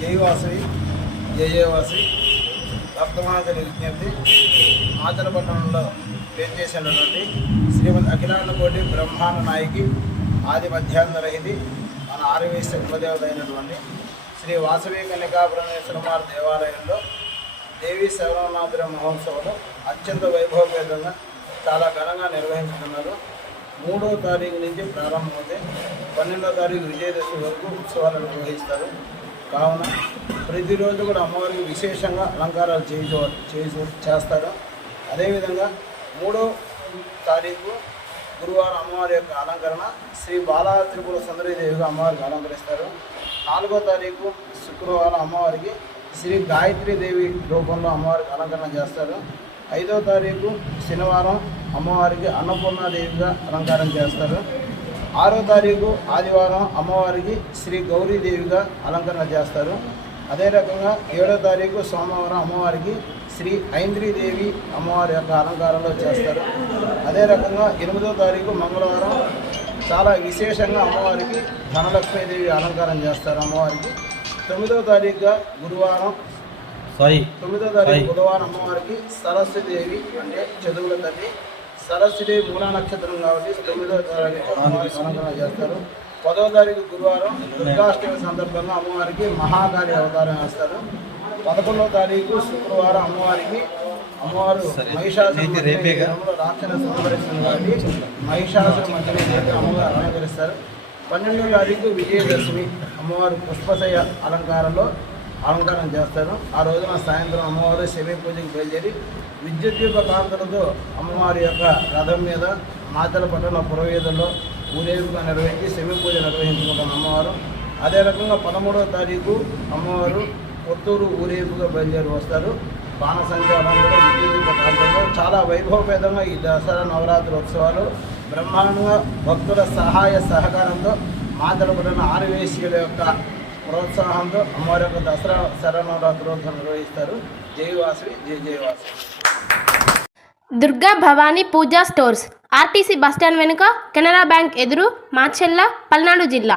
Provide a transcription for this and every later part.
జయవాసవి జయవాసి భక్తమాతని విజ్ఞప్తి. ఆచరపట్టణంలో చేసినటువంటి శ్రీమద్ శ్రీమతి కోటి బ్రహ్మాండ నాయకి ఆది మధ్యాంతరహితి మన ఆరవేశ కులదేవత అయినటువంటి శ్రీ వాసవి కన్యకాపురమేశ్వరమార్ దేవాలయంలో దేవీ శరవనాథుల మహోత్సవాలు అత్యంత వైభవపేతంగా చాలా ఘనంగా నిర్వహించుతున్నారు మూడో తారీఖు నుంచి ప్రారంభమవుతాయి. పన్నెండో తారీఖు విజయదశమి వరకు ఉత్సవాలు నిర్వహిస్తారు. కావున ప్రతిరోజు కూడా అమ్మవారికి విశేషంగా అలంకారాలు చేయించు చేసి చేస్తారు. అదేవిధంగా మూడో తారీఖు గురువారం అమ్మవారి యొక్క అలంకరణ శ్రీ బాలా త్రిపుర సుందరీదేవిగా అమ్మవారికి అలంకరిస్తారు. నాలుగో తారీఖు శుక్రవారం అమ్మవారికి శ్రీ గాయత్రీదేవి రూపంలో అమ్మవారికి అలంకరణ చేస్తారు. ఐదో తారీఖు శనివారం అమ్మవారికి అన్నపూర్ణాదేవిగా అలంకారం చేస్తారు. ఆరో తారీఖు ఆదివారం అమ్మవారికి శ్రీ గౌరీదేవిగా అలంకరణ చేస్తారు. అదే రకంగా ఏడో తారీఖు సోమవారం అమ్మవారికి శ్రీ ఐంద్రీదేవి అమ్మవారి యొక్క అలంకారంలో చేస్తారు. అదే రకంగా ఎనిమిదో తారీఖు మంగళవారం చాలా విశేషంగా అమ్మవారికి ధనలక్ష్మీదేవి అలంకారం చేస్తారు అమ్మవారికి. తొమ్మిదో తారీఖుగా గురువారం సాయి. తొమ్మిదో తారీఖు బుధవారం అమ్మవారికి సరస్వతిదేవి అంటే చదువుల తల్లి సరస్వతిదేవి మూలా నక్షత్రం కాబట్టి తొమ్మిదో తారీఖు అలంకరణ చేస్తారు పదో తారీఖు గురువారం దుర్గాష్టమి సందర్భంగా అమ్మవారికి మహాకాళి అవతారం వేస్తారు పదకొండవ తారీఖు శుక్రవారం అమ్మవారికి అమ్మవారు సరే. మహిషాసుర నీతి మధ్యనే రేపేగా? గ్రామంలో రాక్షణ సంహరిస్తుంది కాబట్టి మహిషాసుర మధ్యనే దేవి అమ్మవారు అలంకరిస్తారు పన్నెండవ తారీఖు విజయదశమి అమ్మవారు పుష్పశయ అలంకారంలో అలంకారం చేస్తారు. ఆ రోజున సాయంత్రం అమ్మవారు శమీ పూజకి బయలుదేరి విద్యుత్ యొక్క కాంతులతో అమ్మవారి యొక్క రథం మీద మాతల పట్టణ పురవీధుల్లో ఊరేగింపుగా నిర్వహించి శమీ పూజ నిర్వహించుకుంటాం అమ్మవారు. అదే రకంగా పదమూడవ తారీఖు అమ్మవారు కొత్తూరు ఊరేగింపుగా బయలుదేరి వస్తారు. బాణసంచారంలో కూడా విద్యుత్ దీప చాలా వైభవపేతంగా ఈ దసరా నవరాత్రి ఉత్సవాలు బ్రహ్మాండంగా భక్తుల సహాయ సహకారంతో మాతల పట్టణ ఆరువేశీయుల యొక్క ప్రోత్సాహంతో అమ్మవారి యొక్క దసరా శరణరాత్రోత్సవం నిర్వహిస్తారు. Jayavasavi Jaya Jayavasavi Durga Bhavani Puja stores RTC bus stand వెనుక కెనరా బ్యాంక్ ఎదురు మాచెల్ల పల్నాడు జిల్లా.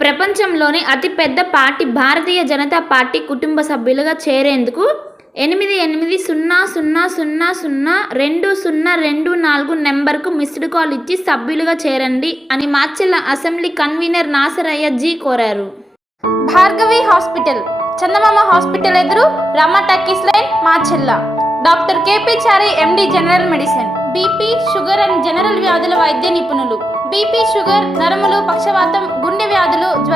ప్రపంచంలోని అతిపెద్ద పార్టీ భారతీయ జనతా పార్టీ కుటుంబ సభ్యులుగా చేరేందుకు ఎనిమిది ఎనిమిది సున్నా సున్నా సున్నా సున్నా రెండు సున్నా రెండు నాలుగు నెంబర్కు మిస్డ్ కాల్ ఇచ్చి సభ్యులుగా చేరండి అని మాచెల్ల అసెంబ్లీ కన్వీనర్ నాసరయ్య జీ కోరారు. భార్గవి హాస్పిటల్ చందమామ హాస్పిటల్ ఎదురు Rama line Macherla doctor KP Chari MD general medicine. BP sugar and general వ్యాధుల వైద్య నిపుణులు. బీపీ షుగర్ నరములు పక్షవాతం